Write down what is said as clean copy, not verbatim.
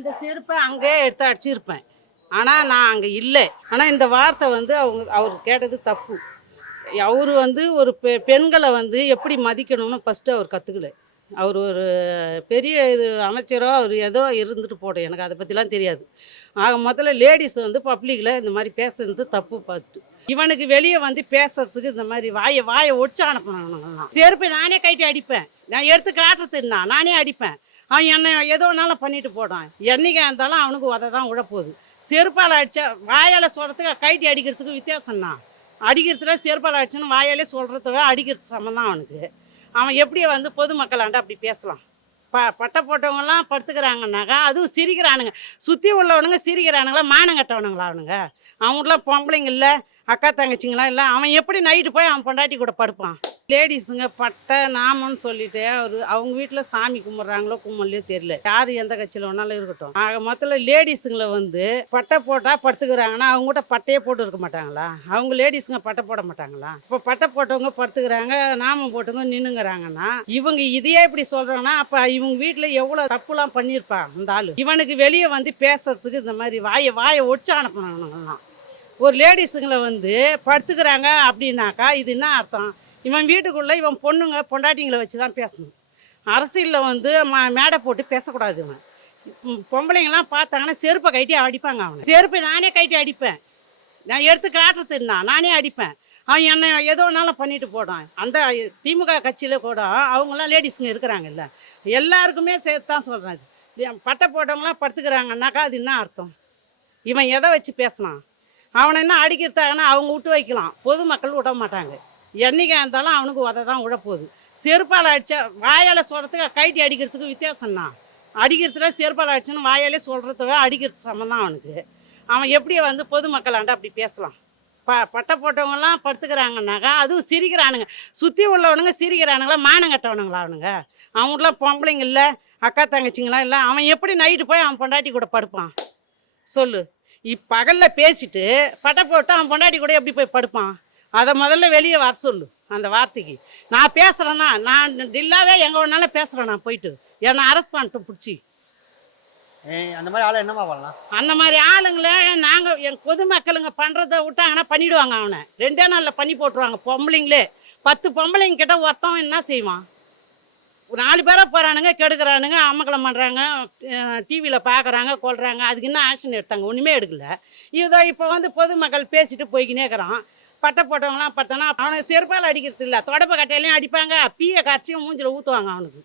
இந்த செருப்பை அங்கேயே எடுத்து அடிச்சிருப்பேன். ஆனால் நான் அங்கே இல்லை. ஆனால் இந்த வார்த்தை வந்து அவர் கேட்டது தப்பு. அவர் வந்து ஒரு பெண்களை வந்து எப்படி மதிக்கணும்னு ஃபஸ்ட்டு அவர் கற்றுக்கல. அவர் ஒரு பெரிய அமைச்சரோ அவர் ஏதோ இருந்துட்டு போட்டோம், எனக்கு அதை பற்றிலாம் தெரியாது. ஆக முதல்ல லேடிஸ் வந்து பப்ளிக்கில் இந்த மாதிரி பேசுறது தப்பு ஃபஸ்ட்டு. இவனுக்கு வெளியே வந்து பேசுறதுக்கு இந்த மாதிரி வாயை ஒடிச்சு அனுப்பினாங்கலாம். செருப்பை நானே கைட்டி அடிப்பேன். நான் எடுத்து காட்டுறதுன்னா நானே அடிப்பேன். அவன் என்ன எதோனாலும் பண்ணிட்டு போடான். என்றைக்கா இருந்தாலும் அவனுக்கு உதை தான் விழப்போகுது. செருப்பால் அடித்தா வாயால் சொல்கிறதுக்கு கைட்டி அடிக்கிறதுக்கு வித்தியாசம்னா, அடிக்கிறதுல செருப்பால் அடிச்சுன்னு வாயாலே சொல்கிறதுக்கு அடிக்கிறது சம்மந்தம் அவனுக்கு. அவன் எப்படி வந்து பொதுமக்களாண்ட அப்படி பேசலாம்? பட்டை போட்டவங்கலாம் படுத்துக்கிறாங்கன்னாக்கா அதுவும் சிரிக்கிறானுங்க. சுற்றி உள்ளவனுங்க சிரிக்கிறானுங்களா? மானம் கட்டவனுங்களா அவனுங்க? அவங்களாம் பொம்பளைங்க இல்லை, அக்கா தங்கச்சிங்களாம் இல்லை. அவன் எப்படி நைட்டு போய் அவன் பொண்டாட்டி கூட படுப்பான்? லேடிஸுங்க பட்டை நாமன்னு சொல்லிட்டு அவங்க வீட்டில் சாமி கும்பிட்றாங்களோ கும்பலையோ தெரியல. யார் எந்த கட்சியில் வேணாலும் இருக்கட்டும். ஆக மொத்தத்தில் லேடிஸுங்களை வந்து பட்டை போட்டால் படுத்துக்கிறாங்கன்னா அவங்ககிட்ட பட்டையே போட்டு இருக்க மாட்டாங்களா? அவங்க லேடிஸுங்க பட்டை போட மாட்டாங்களா? இப்போ பட்டை போட்டவங்க படுத்துக்கிறாங்க, நாமம் போட்டவங்க நின்னுங்கிறாங்கன்னா இவங்க இதையே இப்படி சொல்கிறாங்கன்னா அப்போ இவங்க வீட்டில் எவ்வளோ தப்புலாம் பண்ணியிருப்பான் இந்த ஆள். இவனுக்கு வெளியே வந்து பேசுறதுக்கு இந்த மாதிரி வாயை ஒடிச்சு அனுப்பினாங்கலாம். ஒரு லேடிஸுங்களை வந்து படுத்துக்கிறாங்க அப்படின்னாக்கா இது என்ன அர்த்தம்? இவன் வீட்டுக்குள்ளே இவன் பொண்டாட்டிங்களை வச்சு தான் பேசணும். அரசியலில் வந்து மேடை போட்டு பேசக்கூடாது. இவன் பொம்பளைங்கள்லாம் பார்த்தாங்கன்னா செருப்பை கைட்டி அடிப்பாங்க. அவனை செருப்பை நானே கைட்டி அடிப்பேன். நான் எடுத்து காட்டுறதுன்னா நானே அடிப்பேன். அவன் என்ன எதோனாலும் பண்ணிட்டு போடான். அந்த திமுக கட்சியில் கூட அவங்களாம் லேடிஸுங்க இருக்கிறாங்கல்ல, எல்லாருக்குமே சேர்த்து தான் சொல்கிறேன். பட்டை போட்டவங்களாம் படுத்துக்கிறாங்கன்னாக்கா அது என்ன அர்த்தம்? இவன் எதை வச்சு பேசினான்? அவனை என்ன அடிக்கிறதாங்கன்னா அவங்க விட்டு வைக்கலாம், பொதுமக்கள் விட மாட்டாங்க. என்றைக்கா இருந்தாலும் அவனுக்கு உதை தான் விழப்போகுது. செருப்பால் அடித்தா வாயால் சொல்கிறதுக்கு கைட்டி அடிக்கிறதுக்கு வித்தியாசம்னா, அடிக்கிறதுல செருப்பால் அடிச்சுன்னு வாயாலே சொல்கிறதுக்கு அடிக்கிறது சம்மந்தம் அவனுக்கு. அவன் எப்படி வந்து பொதுமக்களாண்ட அப்படி பேசலாம்? பட்டை போட்டவங்கலாம் படுத்துக்கிறாங்கன்னாக்கா அதுவும் சிரிக்கிறானுங்க. சுற்றி உள்ளவனுங்க சிரிக்கிறானுங்களா? மானம் கட்டவனுங்களா அவனுங்க? அவங்களாம் பொம்பளைங்க இல்லை, அக்கா தங்கச்சிங்களாம் இல்லை. அவன் எப்படி நைட்டு போய் அவன் பொண்டாட்டி கூட படுப்பான் சொல்லு? பகலில் பேசிட்டு பட்டை போட்டு அவன் பொண்டாட்டி கூட எப்படி போய் படுப்பான்? அதை முதல்ல வெளியே வர சொல்லு. அந்த வார்த்தைக்கு நான் பேசுகிறேன்னா நான் டில்லாவே எங்கே வேணாலும் பேசுகிறேன். நான் போயிட்டு என்னை அரெஸ்ட் பண்ணிட்டு பிடிச்சி அந்த மாதிரி ஆளை என்னமா பண்ணலாம்? அந்த மாதிரி ஆளுங்களை நாங்கள் என் பொதுமக்களுங்க பண்ணுறத விட்டாங்கன்னா பண்ணிவிடுவாங்க. அவனை 2 நாளில் பண்ணி போட்டுருவாங்க. பொம்பளைங்களே 10 பொம்பளைங்க கிட்ட ஒருத்தவன் என்ன செய்வான்? 4 பேராக போகிறானுங்க, கெடுக்கிறானுங்க, அமக்கலம் பண்ணுறாங்க, டிவியில் பார்க்குறாங்க, கொள்கிறாங்க. அதுக்கு என்ன ஆக்ஷன் எடுத்தாங்க? ஒன்றுமே எடுக்கல. இதோ இப்போ வந்து பொதுமக்கள் பேசிட்டு போய்க்கினே இருக்கிறான். பட்டை போட்டவங்களாம் பார்த்தோன்னா அவனுக்கு செருப்பால் அடிக்கிறது இல்லை, தொடப்ப கட்டையிலையும் அடிப்பாங்க, பீயை கரைச்சியும் மூஞ்சில் ஊற்றுவாங்க அவனுக்கு.